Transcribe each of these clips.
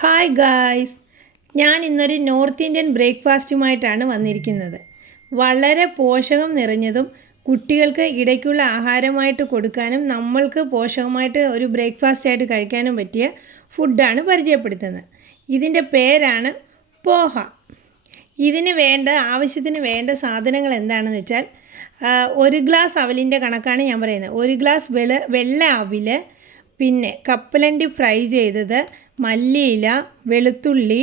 Hi guys, ഞാൻ ഇന്നൊരു north Indian ബ്രേക്ക്ഫാസ്റ്റുമായിട്ടാണ് വന്നിരിക്കുന്നത്. വളരെ പോഷകം നിറഞ്ഞതും കുട്ടികൾക്ക് ഇടയ്ക്കുള്ള ആഹാരമായിട്ട് കൊടുക്കാനും നമ്മൾക്ക് പോഷകമായിട്ട് ഒരു ബ്രേക്ക്ഫാസ്റ്റായിട്ട് കഴിക്കാനും പറ്റിയ ഫുഡാണ് പരിചയപ്പെടുത്തുന്നത്. ഇതിൻ്റെ പേരാണ് പോഹ. ആവശ്യത്തിന് വേണ്ട സാധനങ്ങൾ എന്താണെന്ന് വെച്ചാൽ, ഒരു ഗ്ലാസ് അവലിൻ്റെ കണക്കാണ് ഞാൻ പറയുന്നത്. ഒരു ഗ്ലാസ് വെള്ള അവിൽ, പിന്നെ കപ്പലണ്ടി ഫ്രൈ ചെയ്തത്, മല്ലിയില, വെളുത്തുള്ളി,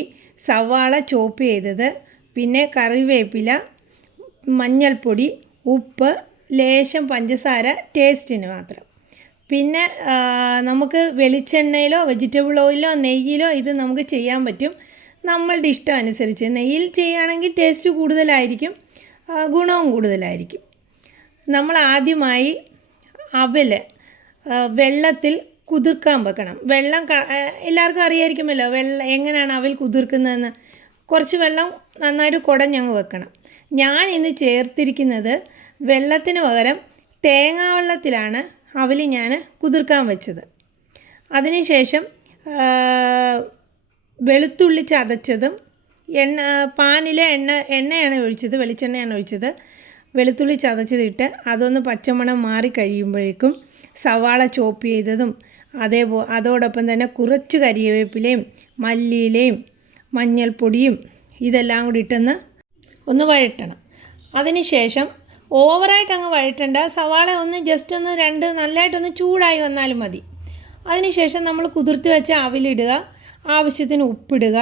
സവാള ചോപ്പ് ചെയ്തത്, പിന്നെ കറിവേപ്പില, മഞ്ഞൾപ്പൊടി, ഉപ്പ്, ലേശം പഞ്ചസാര ടേസ്റ്റിന് മാത്രം. പിന്നെ നമുക്ക് വെളിച്ചെണ്ണയിലോ വെജിറ്റബിൾ ഓയിലോ നെയ്യിലോ ഇത് നമുക്ക് ചെയ്യാൻ പറ്റും, നമ്മളുടെ ഇഷ്ടം അനുസരിച്ച്. നെയ്യിൽ ചെയ്യുകയാണെങ്കിൽ ടേസ്റ്റ് കൂടുതലായിരിക്കും, ഗുണവും കൂടുതലായിരിക്കും. നമ്മൾ ആദ്യമായി അവൽ വെള്ളത്തിൽ കുതിർക്കാൻ വെക്കണം. വെള്ളം എല്ലാവർക്കും അറിയായിരിക്കുമല്ലോ എങ്ങനെയാണ് അവൽ കുതിർക്കുന്നതെന്ന്. കുറച്ച് വെള്ളം നന്നായിട്ട് കുടഞ്ഞങ്ങ് വെക്കണം. ഞാൻ ഇന്ന് ചേർത്തിരിക്കുന്നത് വെള്ളത്തിന് പകരം തേങ്ങാ വെള്ളത്തിലാണ് അവൽ ഞാൻ കുതിർക്കാൻ വെച്ചത്. അതിനുശേഷം വെളുത്തുള്ളി ചതച്ചതും, പാനിലെ എണ്ണയാണ് ഒഴിച്ചത്, വെളിച്ചെണ്ണയാണ് ഒഴിച്ചത്. വെളുത്തുള്ളി ചതച്ചതിട്ട് അതൊന്ന് പച്ചമണം മാറി കഴിയുമ്പോഴേക്കും സവാള ചോപ്പ് ചെയ്തതും അതോടൊപ്പം തന്നെ കുറച്ച് കരിവേപ്പിലയും മല്ലിയിലയും മഞ്ഞൾപ്പൊടിയും ഇതെല്ലാം കൂടി ഒന്ന് വഴറ്റണം. അതിനുശേഷം ഓവറായിട്ട് അങ്ങ് വഴറ്റണ്ട, സവാള ഒന്ന് ജസ്റ്റ് നല്ലതായിട്ടൊന്ന് ചൂടായി വന്നാലും മതി. അതിനുശേഷം നമ്മൾ കുതിർത്ത് വെച്ച അവിലിടുക, ആവശ്യത്തിന് ഉപ്പിടുക.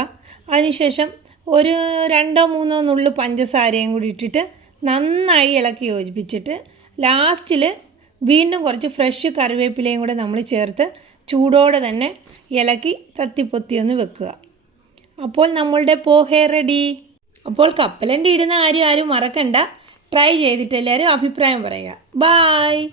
അതിനുശേഷം ഒരു 2-3 നുള്ളു പഞ്ചസാരയും കൂടി ഇട്ടിട്ട് നന്നായി ഇളക്കി യോജിപ്പിച്ചിട്ട് ലാസ്റ്റിൽ വീണ്ടും കുറച്ച് ഫ്രഷ് കറിവേപ്പിലയും കൂടെ നമ്മൾ ചേർത്ത് ചൂടോടെ തന്നെ ഇളക്കി തത്തിപ്പൊത്തി ഒന്ന് വെക്കുക. അപ്പോൾ നമ്മളുടെ പോഹ റെഡി. അപ്പോൾ കപ്പലണ്ടി ഇടുന്ന കാര്യം ആരും മറക്കണ്ട. ട്രൈ ചെയ്തിട്ട് എല്ലാവരും അഭിപ്രായം പറയുക. ബായ്.